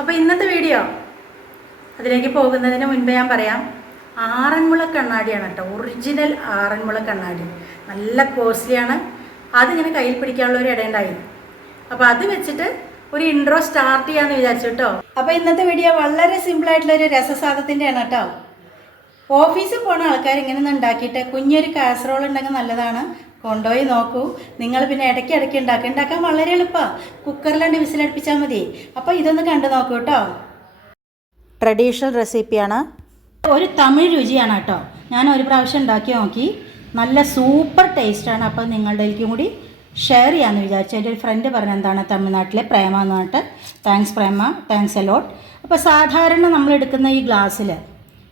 അപ്പോൾ ഇന്നത്തെ വീഡിയോ അതിലേക്ക് പോകുന്നതിന് മുൻപേ ഞാൻ പറയാം. ആറന്മുള കണ്ണാടിയാണ് കേട്ടോ. ഒറിജിനൽ ആറന്മുള കണ്ണാടി. നല്ല കോസ്റ്റ്ലിയാണ് അതിങ്ങനെ കയ്യിൽ പിടിക്കാനുള്ള ഒരു ഇടയുണ്ടായി. അപ്പോൾ അത് വെച്ചിട്ട് ഒരു ഇൻട്രോ സ്റ്റാർട്ട് ചെയ്യാമെന്ന് വിചാരിച്ചു കേട്ടോ. അപ്പോൾ ഇന്നത്തെ വീഡിയോ വളരെ സിമ്പിൾ ആയിട്ടുള്ള ഒരു രസസാദത്തിന്റെ ആണ് കേട്ടോ. ഓഫീസിൽ പോണ ആൾക്കാർ ഇങ്ങനെ ഉണ്ടാക്കിയിട്ട് കുഞ്ഞൊരു കാസറോൾ ഉണ്ടെങ്കിൽ നല്ലതാണ്. കൊണ്ടുപോയി നോക്കൂ. നിങ്ങൾ പിന്നെ ഇടയ്ക്ക് ഇടയ്ക്ക് ഉണ്ടാക്കുക ഉണ്ടാക്കാൻ വളരെ എളുപ്പമാണ് കുക്കറിലാണ്ട് വിസിലടുപ്പിച്ചാൽ മതി. അപ്പോൾ ഇതൊന്ന് കണ്ടു നോക്കൂ കേട്ടോ. ട്രഡീഷണൽ റെസിപ്പിയാണ് ഒരു തമിഴ് രുചിയാണ് കേട്ടോ. ഞാൻ ഒരു പ്രാവശ്യം ഉണ്ടാക്കി നോക്കി. നല്ല സൂപ്പർ ടേസ്റ്റാണ് അപ്പോൾ നിങ്ങളുടെ ഇതിലേക്കും കൂടി ഷെയർ ചെയ്യാമെന്ന് വിചാരിച്ചു. എന്റെ ഒരു ഫ്രണ്ട് പറഞ്ഞ എന്താണ്? തമിഴ്നാട്ടിലെ പ്രേമ എന്ന് പറഞ്ഞിട്ട്. താങ്ക്സ് പ്രേമ. താങ്ക്സ് എലോട്ട് അപ്പോൾ സാധാരണ നമ്മൾ എടുക്കുന്ന ഈ ഗ്ലാസ്സിൽ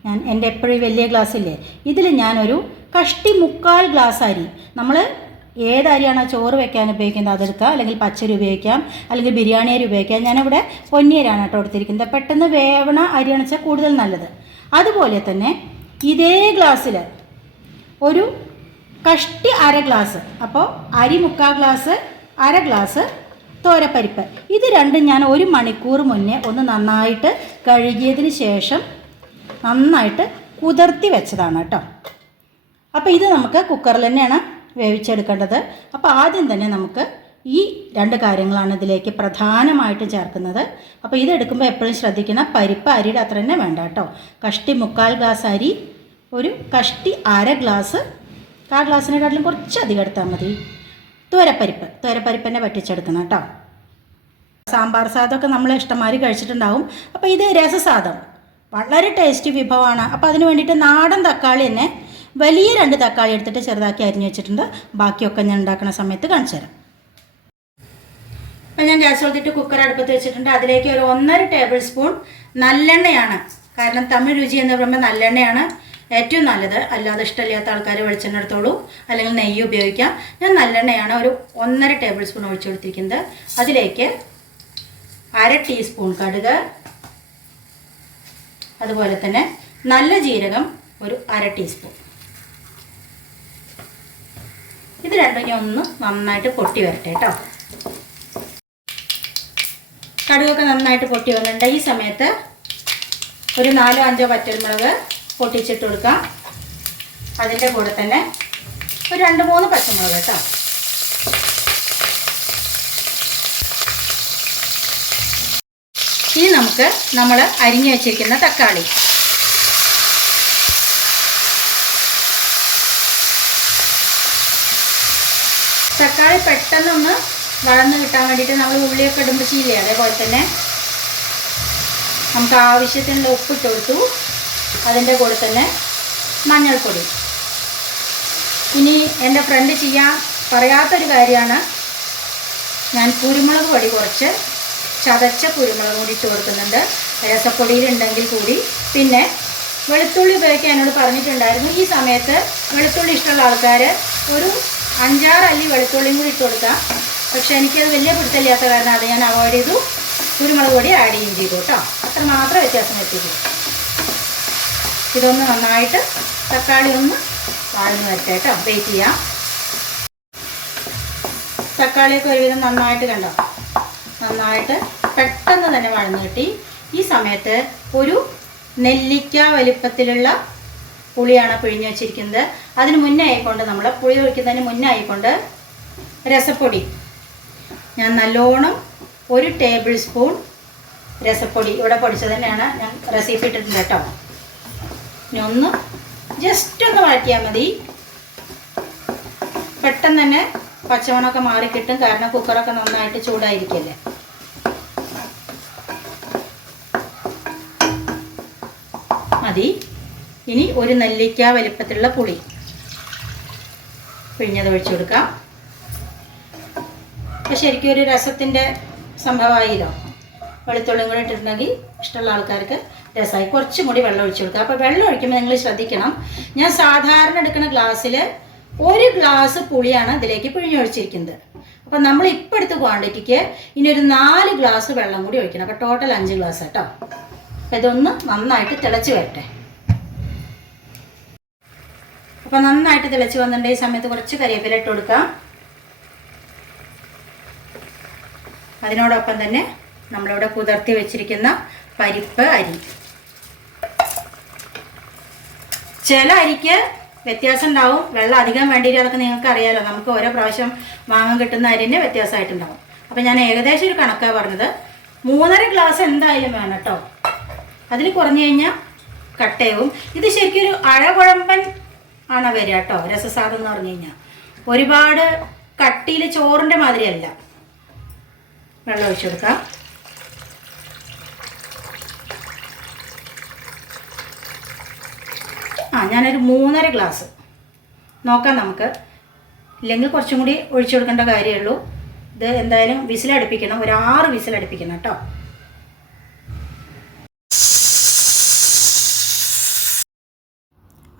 ഞാൻ എന്റെ എപ്പോഴും വലിയ ഗ്ലാസ്സില്ലേ ഇതിൽ ഞാനൊരു കഷ്ടി മുക്കാൽ ഗ്ലാസ് അരി. നമ്മൾ ഏത് അരിയാണോ ചോറ് വെക്കാൻ ഉപയോഗിക്കുന്നത്? അതെടുക്കുക അല്ലെങ്കിൽ പച്ചരി ഉപയോഗിക്കാം. അല്ലെങ്കിൽ ബിരിയാണി അരി ഉപയോഗിക്കാം. ഞാനിവിടെ പൊന്നിയരാണ് കേട്ടോ എടുത്തിരിക്കുന്നത്. പെട്ടെന്ന് വേവണ അരിയാണെന്ന് വെച്ചാൽ കൂടുതൽ നല്ലത്. അതുപോലെ തന്നെ ഇതേ ഗ്ലാസ്സിൽ ഒരു കഷ്ടി അര ഗ്ലാസ് അപ്പോൾ അരി മുക്കാൽ ഗ്ലാസ് അര ഗ്ലാസ് തോരപ്പരിപ്പ്. ഇത് രണ്ടും ഞാൻ ഒരു മണിക്കൂർ മുന്നേ ഒന്ന് നന്നായിട്ട് കഴുകിയതിന് ശേഷം നന്നായിട്ട് കുതിർത്തി വെച്ചതാണ് കേട്ടോ. അപ്പോൾ ഇത് നമുക്ക് കുക്കറിൽ തന്നെയാണ് വേവിച്ചെടുക്കേണ്ടത്. അപ്പോൾ ആദ്യം തന്നെ നമുക്ക് ഈ രണ്ട് കാര്യങ്ങളാണ് ഇതിലേക്ക് പ്രധാനമായിട്ടും ചേർക്കുന്നത്. അപ്പോൾ ഇതെടുക്കുമ്പോൾ എപ്പോഴും ശ്രദ്ധിക്കണം പരിപ്പ് അരിയുടെ അത്ര തന്നെ വേണ്ട കേട്ടോ. കഷ്ടി മുക്കാൽ ഗ്ലാസ് അരി ഒരു കഷ്ടി അര ഗ്ലാസ് കാ ഗ്ലാസ്സിനെക്കാട്ടിലും കുറച്ച് അധികം എടുത്താൽ മതി. തുവരപ്പരിപ്പ് തുവരപ്പരിപ്പ് തന്നെ പറ്റിച്ചെടുക്കണം കേട്ടോ. സാമ്പാർ സാദമൊക്കെ നമ്മൾ ഇഷ്ടമാതിരി കഴിച്ചിട്ടുണ്ടാവും. അപ്പോൾ ഇത് രസസാദം വളരെ ടേസ്റ്റി വിഭവമാണ്. അപ്പോൾ അതിന് വേണ്ടിയിട്ട് നാടൻ തക്കാളി തന്നെ വലിയ രണ്ട് തക്കാളി എടുത്തിട്ട് ചെറുതാക്കി അരിഞ്ഞു വെച്ചിട്ടുണ്ട്. ബാക്കിയൊക്കെ ഞാൻ ഉണ്ടാക്കുന്ന സമയത്ത് കാണിച്ചു തരാം. അപ്പം ഞാൻ ഗ്യാസ് കൊടുത്തിട്ട് കുക്കർ അടുപ്പത്ത് വെച്ചിട്ടുണ്ട്. അതിലേക്ക് ഒരു ഒന്നര ടേബിൾ സ്പൂൺ നല്ലെണ്ണയാണ്. കാരണം തമിഴ് രുചി എന്ന് പറയുമ്പോൾ നല്ലെണ്ണയാണ് ഏറ്റവും നല്ലത്. അല്ലാതെ ഇഷ്ടമില്ലാത്ത ആൾക്കാർ വെളിച്ചെണ്ണ എടുത്തോളൂ. അല്ലെങ്കിൽ നെയ്യ് ഉപയോഗിക്കാം. ഞാൻ നല്ലെണ്ണയാണ് ഒരു ഒന്നര ടേബിൾ സ്പൂൺ ഒഴിച്ചു കൊടുത്തിരിക്കുന്നത്. അതിലേക്ക് അര ടീസ്പൂൺ കടുക്. അതുപോലെ തന്നെ നല്ല ജീരകം ഒരു അര ടീസ്പൂൺ ഇത് രണ്ടും ഞാൻ ഒന്ന് നന്നായിട്ട് പൊട്ടി വരട്ടെ കേട്ടോ. കടുകൊക്കെ നന്നായിട്ട് പൊട്ടി വന്നിട്ടുണ്ട്. ഈ സമയത്ത് ഒരു നാലോ അഞ്ചോ പച്ചമുളക് പൊട്ടിച്ചിട്ട് കൊടുക്കാം. അതിന്റെ കൂടെ തന്നെ ഒരു രണ്ട് മൂന്ന് പച്ചമുളക് കേട്ടോ. ഇനി നമുക്ക് നമ്മൾ അരിഞ്ഞു വെച്ചിരിക്കുന്ന തക്കാളി. തക്കാളി പെട്ടെന്നൊന്ന് വളർന്ന് കിട്ടാൻ വേണ്ടിയിട്ട് നമ്മൾ ഉള്ളിയൊക്കെ ഇടുമ്പോൾ ചെയ്യില്ലേ? അതേപോലെ തന്നെ നമുക്ക് ആവശ്യത്തിനുള്ള ഉപ്പിട്ട് കൊടുത്തു. അതിന്റെ കൂടെ തന്നെ മഞ്ഞൾപ്പൊടി. ഇനി എന്റെ ഫ്രണ്ട് ചെയ്യാൻ പറയാത്തൊരു കാര്യമാണ്. ഞാൻ കുരുമുളക് പൊടി കുറച്ച് ചതച്ച കുരുമുളക് കൂടി ഇട്ട് കൊടുക്കുന്നുണ്ട്. രസപ്പൊടിയിലുണ്ടെങ്കിൽ കൂടി. പിന്നെ വെളുത്തുള്ളി ഉപയോഗിക്കാൻ എന്നോട് പറഞ്ഞിട്ടുണ്ടായിരുന്നു. ഈ സമയത്ത് വെളുത്തുള്ളി ഇഷ്ടമുള്ള ആൾക്കാർ ഒരു അഞ്ചാറ് അല്ലി വെളുത്തുള്ളിയും കൂടി ഇട്ട് കൊടുക്കാം. പക്ഷേ എനിക്കത് വലിയ പിടുത്തമില്ലാത്ത കാരണം അത് ഞാൻ അവോയ്ഡ് ചെയ്തു. കുരുമുളക് പൊടി ആഡ് ചെയ്യും ചെയ്തു കേട്ടോ. അത്ര മാത്രം വ്യത്യാസം വരുത്തിയിട്ടു ഇതൊന്ന് നന്നായിട്ട് തക്കാളി ഒന്ന് വാഴ്ന്നു വരട്ടെ കേട്ടോ. വെയിറ്റ് ചെയ്യാം. തക്കാളിയൊക്കെ ഒരുവിധം നന്നായിട്ട് കണ്ടോ? നന്നായിട്ട് പെട്ടെന്ന് തന്നെ വഴന്നു കിട്ടി. ഈ സമയത്ത് ഒരു നെല്ലിക്ക വലിപ്പത്തിലുള്ള പുളിയാണ് പിഴിഞ്ഞ് വെച്ചിരിക്കുന്നത്. അതിന് മുന്നേ ആയിക്കൊണ്ട് നമ്മൾ പുളി ഒഴിക്കുന്നതിന് മുന്നേ ആയിക്കൊണ്ട് രസപ്പൊടി. ഞാൻ നല്ലോണം ഒരു ടേബിൾ സ്പൂൺ രസപ്പൊടി ഇവിടെ പൊടിച്ചത് തന്നെയാണ് ഞാൻ റെസിപ്പി ഇട്ടിട്ടുണ്ട് കേട്ടോ. ഇനി ഒന്ന് ജസ്റ്റ് ഒന്ന് വഴറ്റിയാൽ മതി. പെട്ടെന്ന് തന്നെ പച്ചമണമൊക്കെ മാറിക്കിട്ടും കാരണം കുക്കറൊക്കെ നന്നായിട്ട് ചൂടായിരിക്കല്ലേ. മതി. ഇനി ഒരു നെല്ലിക്ക വലിപ്പത്തിലുള്ള പുളി. പിഴിഞ്ഞത് ഒഴിച്ചു കൊടുക്കാം. അപ്പോൾ ശരിക്കും ഒരു രസത്തിന്റെ സംഭവമായില്ലോ. വെളുത്തുള്ളിയും കൂടി ഇട്ടിട്ടുണ്ടെങ്കിൽ ഇഷ്ടമുള്ള ആൾക്കാർക്ക് രസമായി. കുറച്ചും കൂടി വെള്ളം ഒഴിച്ചു കൊടുക്കുക അപ്പോൾ വെള്ളം ഒഴിക്കുമ്പോൾ നിങ്ങൾ ശ്രദ്ധിക്കണം. ഞാൻ സാധാരണ എടുക്കുന്ന ഗ്ലാസ്സിൽ ഒരു ഗ്ലാസ് പുളിയാണ് ഇതിലേക്ക് പിഴിഞ്ഞൊഴിച്ചിരിക്കുന്നത് അപ്പം നമ്മൾ ഇപ്പം എടുത്ത ക്വാണ്ടിറ്റിക്ക് ഇനി ഒരു നാല് ഗ്ലാസ് വെള്ളം കൂടി ഒഴിക്കണം. അപ്പോൾ ടോട്ടൽ അഞ്ച് ഗ്ലാസ് കേട്ടോ. അപ്പം ഇതൊന്ന് നന്നായിട്ട് തിളച്ച് വരട്ടെ. അപ്പോൾ നന്നായിട്ട് തിളച്ച് വന്നിട്ട് ഈ സമയത്ത് കുറച്ച് കറിവേപ്പില ഇട്ട് കൊടുക്കാം. അതിനോടൊപ്പം തന്നെ നമ്മളിവിടെ കുതിർത്തി വെച്ചിരിക്കുന്ന പരിപ്പ് അരി. ചില അരിക്ക് വ്യത്യാസം ഉണ്ടാവും. വെള്ളം അധികം വേണ്ടിയിട്ട് അതൊക്കെ നിങ്ങൾക്ക് അറിയാലോ നമുക്ക് ഓരോ പ്രാവശ്യം വാങ്ങാൻ കിട്ടുന്ന അരിന് വ്യത്യാസമായിട്ടുണ്ടാവും. അപ്പം ഞാൻ ഏകദേശം ഒരു കണക്കാണ് പറഞ്ഞത്. മൂന്നര ഗ്ലാസ് എന്തായാലും വേണം കേട്ടോ. അതിൽ കുറഞ്ഞു കഴിഞ്ഞാൽ കട്ടയവും. ഇത് ശരിക്കും ഒരു അഴകുഴമ്പൻ ആണ് വരിക കേട്ടോ? രസസാദം എന്ന് പറഞ്ഞു കഴിഞ്ഞാൽ ഒരുപാട് കട്ടിയിൽ ചോറിന്റെ മാതിരിയല്ല. വെള്ളം ഒഴിച്ചു കൊടുക്കാം. ആ ഞാനൊരു മൂന്നര ഗ്ലാസ് നോക്കാം നമുക്ക്. ഇല്ലെങ്കിൽ കുറച്ചും കൂടി ഒഴിച്ചു കൊടുക്കേണ്ട കാര്യമുള്ളൂ ഇത് എന്തായാലും വിസിലടുപ്പിക്കണം. ഒരു ആറ് വിസിലടുപ്പിക്കണം കേട്ടോ.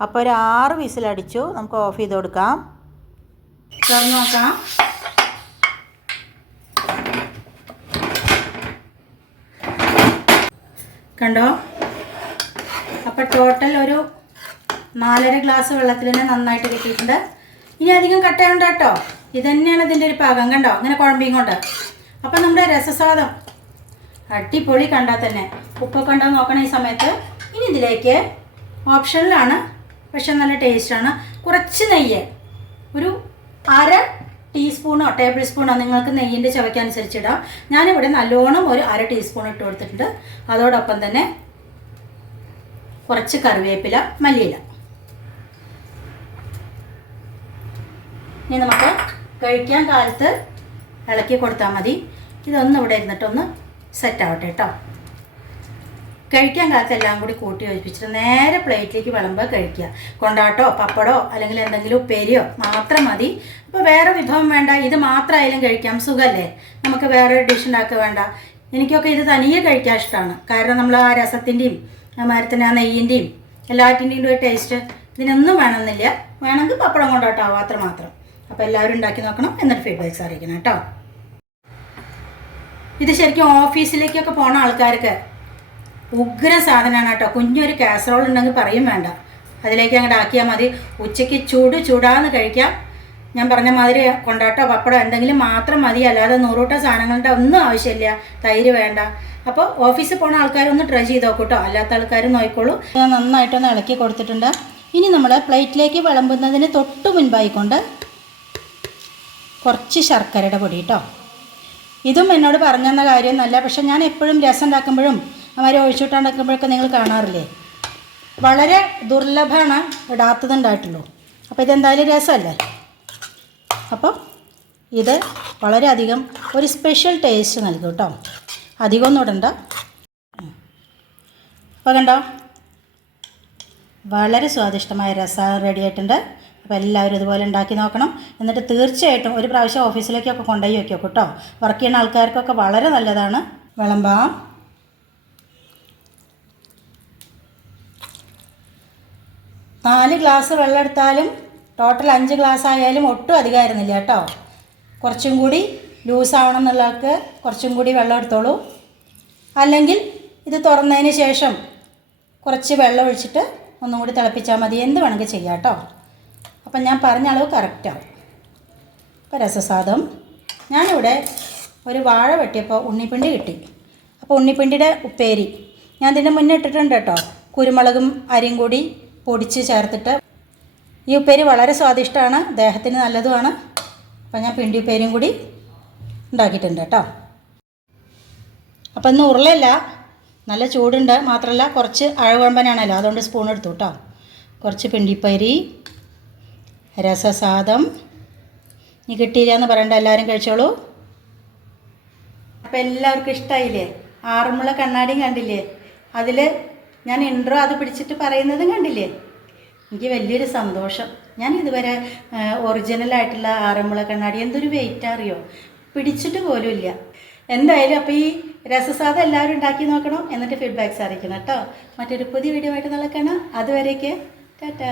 അപ്പോൾ ഒരു ആറ് വിസിലടിച്ചു. നമുക്ക് ഓഫ് ചെയ്ത് കൊടുക്കാം. തുറന്ന് നോക്കാം കണ്ടോ? അപ്പോൾ ടോട്ടൽ ഒരു നാലര ഗ്ലാസ് വെള്ളത്തിൽ തന്നെ നന്നായിട്ട് കിട്ടിയിട്ടുണ്ട്. ഇനി അധികം കട്ടയുണ്ട് കേട്ടോ. ഇത് തന്നെയാണ് ഇതിന്റെ ഒരു പാകം. കണ്ടോ? അങ്ങനെ കുഴമ്പിയും കൊണ്ട് അപ്പം നമ്മുടെ രസസ്വാദം. അടിപൊളി കണ്ടാൽ തന്നെ. ഉപ്പൊക്കെ ഉണ്ടോ നോക്കണ ഈ സമയത്ത്. ഇനി ഇതിലേക്ക് ഓപ്ഷനിലാണ് പക്ഷെ നല്ല ടേസ്റ്റാണ്. കുറച്ച് നെയ്യ്. ഒരു അര ടീസ്പൂണോ ടേബിൾ സ്പൂണോ നിങ്ങൾക്ക് നെയ്യിന്റെ ചവയ്ക്കനുസരിച്ച് ഇടാം ഞാനിവിടെ നല്ലോണം ഒരു അര ടീസ്പൂൺ ഇട്ട് കൊടുത്തിട്ടുണ്ട്. അതോടൊപ്പം തന്നെ കുറച്ച് കറിവേപ്പില മല്ലിയില. ഇനി നമുക്ക് കഴിക്കാൻ കാലത്ത് ഇളക്കി കൊടുത്താൽ മതി. ഇതൊന്നും ഇവിടെ ഇരുന്നിട്ടൊന്ന് സെറ്റ് ആവട്ടെ കേട്ടോ കഴിക്കാൻ കാലത്ത് എല്ലാം കൂടി കൂട്ടി യോജിപ്പിച്ചിട്ട് നേരെ പ്ലേറ്റിലേക്ക് വിളമ്പോൾ കഴിക്കുക. കൊണ്ടാട്ടോ പപ്പടോ അല്ലെങ്കിൽ എന്തെങ്കിലും ഉപ്പേരിയോ മാത്രം മതി. അപ്പോൾ വേറെ വിഭവം വേണ്ട. ഇത് മാത്രമായാലും കഴിക്കാം. സുഖമല്ലേ നമുക്ക് വേറെ ഡിഷ് ഉണ്ടാക്കുക വേണ്ട. എനിക്കൊക്കെ ഇത് തനിയെ കഴിക്കാൻ ഇഷ്ടമാണ്. കാരണം നമ്മൾ ആ രസത്തിന്റെയും മരത്തിന് ആ നെയ്യിന്റെയും എല്ലാറ്റിന്റെയും ഒരു ടേസ്റ്റ് ഇതിനൊന്നും വേണമെന്നില്ല. വേണമെങ്കിൽ പപ്പടം കൊണ്ടോട്ടോ അത്ര മാത്രം. അപ്പോൾ എല്ലാവരും ഉണ്ടാക്കി നോക്കണം എന്നിട്ട് ഫീഡ്ബാക്ക്സ് അറിയിക്കണം കേട്ടോ. ഇത് ശരിക്കും ഓഫീസിലേക്കൊക്കെ പോണ ആൾക്കാർക്ക് ഉഗ്ര സാധനമാണ് കേട്ടോ കുഞ്ഞൊരു കാസറോൾ ഉണ്ടെങ്കിൽ പറയും വേണ്ട. അതിലേക്ക് അങ്ങോട്ട് ആക്കിയാൽ മതി. ഉച്ചയ്ക്ക് ചൂട് ചൂടാന്ന് കഴിക്കാം. ഞാൻ പറഞ്ഞ മാതിരി കൊണ്ടാട്ടോ പപ്പടം എന്തെങ്കിലും മാത്രം മതി. അല്ലാതെ നൂറൂട്ട സാധനങ്ങളുടെ ഒന്നും ആവശ്യമില്ല. തൈര് വേണ്ട. അപ്പോൾ ഓഫീസിൽ പോണ ആൾക്കാരൊന്ന് ട്രൈ ചെയ്ത് നോക്കൂട്ടോ. അല്ലാത്ത ആൾക്കാർ നോക്കിക്കോളൂ ഞാൻ നന്നായിട്ടൊന്ന് ഇളക്കി കൊടുത്തിട്ടുണ്ട്. ഇനി നമ്മൾ പ്ലേറ്റിലേക്ക് വിളമ്പുന്നതിന് തൊട്ട് മുൻപായിക്കൊണ്ട് കുറച്ച് ശർക്കരയുടെ പൊടി കേട്ടോ ഇതും എന്നോട് പറഞ്ഞെന്ന കാര്യമൊന്നുമല്ല പക്ഷെ ഞാൻ എപ്പോഴും രസം ഉണ്ടാക്കുമ്പോഴും അവരെ ഒഴിച്ചുവിട്ടുണ്ടാക്കുമ്പോഴൊക്കെ നിങ്ങൾ കാണാറില്ലേ? വളരെ ദുർലഭമാണ് ഇടാത്തതുണ്ടായിട്ടുള്ളൂ. അപ്പോൾ ഇതെന്തായാലും രസമല്ലേ? അപ്പോൾ ഇത് വളരെയധികം ഒരു സ്പെഷ്യൽ ടേസ്റ്റ് നൽകും കേട്ടോ. അധികമൊന്നും ഇടണ്ട. അപ്പോൾ കണ്ടോ? വളരെ സ്വാദിഷ്ടമായ രസം റെഡി ആയിട്ടുണ്ട്. അപ്പോൾ എല്ലാവരും ഇതുപോലെ ഉണ്ടാക്കി നോക്കണം. എന്നിട്ട് തീർച്ചയായിട്ടും ഒരു പ്രാവശ്യം ഓഫീസിലേക്കൊക്കെ കൊണ്ടുപോയി വയ്ക്കും കേട്ടോ. വർക്ക് ചെയ്യുന്ന ആൾക്കാർക്കൊക്കെ വളരെ നല്ലതാണ്. വിളമ്പാം. നാല് ഗ്ലാസ് വെള്ളം എടുത്താലും ടോട്ടൽ അഞ്ച് ഗ്ലാസ് ആയാലും ഒട്ടും അധികമായിരുന്നില്ല കേട്ടോ. കുറച്ചും കൂടി ലൂസ് ആവണം എന്നുള്ളവർക്ക് കുറച്ചും കൂടി വെള്ളം എടുത്തോളൂ. അല്ലെങ്കിൽ ഇത് തുറന്നതിന് ശേഷം കുറച്ച് വെള്ളം ഒഴിച്ചിട്ട് ഒന്നും കൂടി തിളപ്പിച്ചാൽ മതി. എന്ത് വേണമെങ്കിൽ ചെയ്യാം കേട്ടോ. അപ്പം ഞാൻ പറഞ്ഞ അളവ് കറക്റ്റാവും അപ്പോൾ രസസാദം ഞാനിവിടെ ഒരു വാഴ വെട്ടിയപ്പോൾ ഉണ്ണിപ്പിണ്ടി കിട്ടി. അപ്പോൾ ഉണ്ണിപ്പിണ്ടിയുടെ ഉപ്പേരി ഞാൻ ഇതിന്റെ മുന്നേ ഇട്ടിട്ടുണ്ട് കേട്ടോ. കുരുമുളകും അരിയും കൂടി പൊടിച്ച് ചേർത്തിട്ട് ഈ ഉപ്പേരി വളരെ സ്വാദിഷ്ടമാണ് ദേഹത്തിന് നല്ലതുമാണ്. അപ്പോൾ ഞാൻ പിണ്ടി ഉപ്പേരിയും കൂടി ഉണ്ടാക്കിയിട്ടുണ്ട് കേട്ടോ. അപ്പം ഇന്ന് ഉരുളയല്ല നല്ല ചൂടുണ്ട്. മാത്രമല്ല കുറച്ച് അഴകുഴമ്പനാണല്ലോ അതുകൊണ്ട് സ്പൂൺ എടുത്തു കേട്ടോ. കുറച്ച് പിണ്ടിപ്പരി രസസാദം. ഇനി കിട്ടിയില്ല എന്ന് പറയണ്ട എല്ലാവരും കഴിച്ചോളൂ. അപ്പം എല്ലാവർക്കും ഇഷ്ടമായില്ലേ ആറന്മുള കണ്ണാടിയും കണ്ടില്ലേ? അതിൽ ഞാൻ ഇൻട്രോ അത് പിടിച്ചിട്ട് പറയുന്നതും കണ്ടില്ലേ? എനിക്ക് വലിയൊരു സന്തോഷം. ഞാൻ ഇതുവരെ ഒറിജിനലായിട്ടുള്ള ആറന്മുള കണ്ണാടി എന്തൊരു വെയിറ്റ് അറിയോ? പിടിച്ചിട്ട് പോലും ഇല്ല. എന്തായാലും അപ്പോൾ ഈ രസസാദം എല്ലാവരും ഉണ്ടാക്കി നോക്കണം എന്നിട്ട് ഫീഡ്ബാക്ക്സ് അറിയിക്കണം കേട്ടോ. മറ്റൊരു പുതിയ വീഡിയോ ആയിട്ട് നടക്കണം അതുവരേക്ക് ടാറ്റാ.